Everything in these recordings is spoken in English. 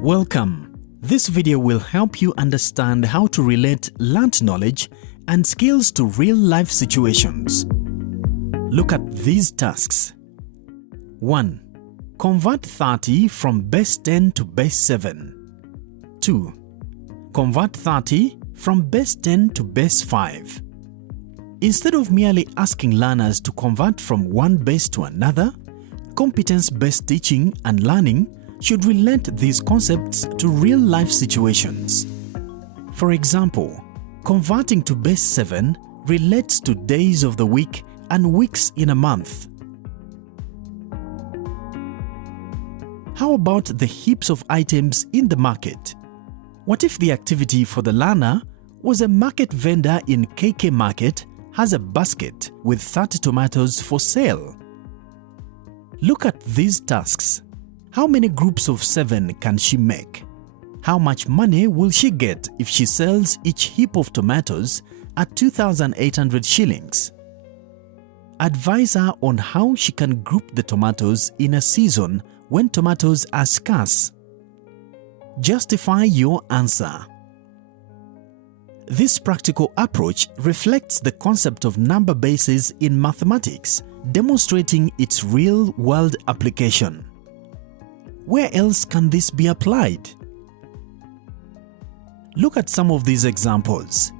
Welcome. This video will help you understand how to relate learned knowledge and skills to real-life situations. Look at these tasks. 1. Convert 30 from base 10 to base 7. 2. Convert 30 from base 10 to base 5. Instead of merely asking learners to convert from one base to another, competence-based teaching and learning should relate these concepts to real-life situations. For example, converting to base 7 relates to days of the week and weeks in a month. How about the heaps of items in the market? What if the activity for the learner was a market vendor in KK Market has a basket with 30 tomatoes for sale? Look at these tasks. How many groups of 7 can she make? How much money will she get if she sells each heap of tomatoes at 2,800 shillings? Advise her on how she can group the tomatoes in a season when tomatoes are scarce. Justify your answer. This practical approach reflects the concept of number bases in mathematics, demonstrating its real-world application. Where else can this be applied? Look at some of these examples.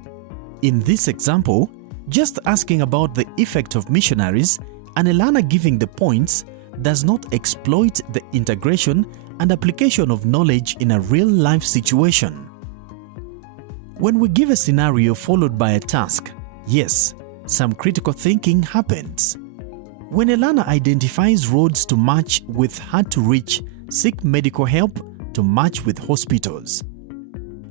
In this example, just asking about the effect of missionaries and a learner giving the points does not exploit the integration and application of knowledge in a real-life situation. When we give a scenario followed by a task, yes, some critical thinking happens. When a learner identifies roads to match with hard-to-reach, seek medical help to match with hospitals.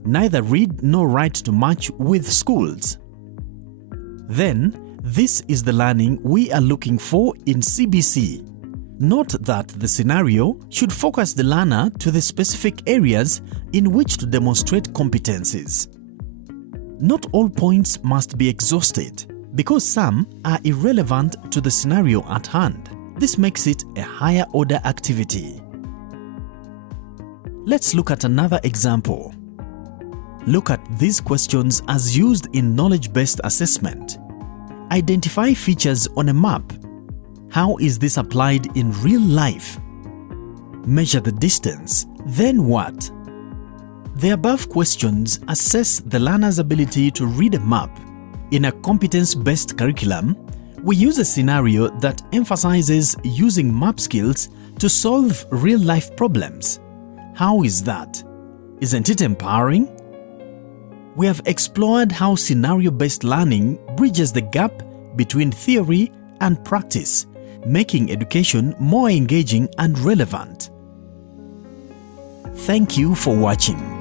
Neither read nor write to match with schools. Then, this is the learning we are looking for in CBC. Note that the scenario should focus the learner to the specific areas in which to demonstrate competencies. Not all points must be exhausted, because some are irrelevant to the scenario at hand. This makes it a higher order activity. Let's look at another example. Look at these questions as used in knowledge-based assessment. Identify features on a map. How is this applied in real life? Measure the distance. Then what? The above questions assess the learner's ability to read a map. In a competence-based curriculum, we use a scenario that emphasizes using map skills to solve real-life problems. How is that? Isn't it empowering? We have explored how scenario-based learning bridges the gap between theory and practice, making education more engaging and relevant. Thank you for watching.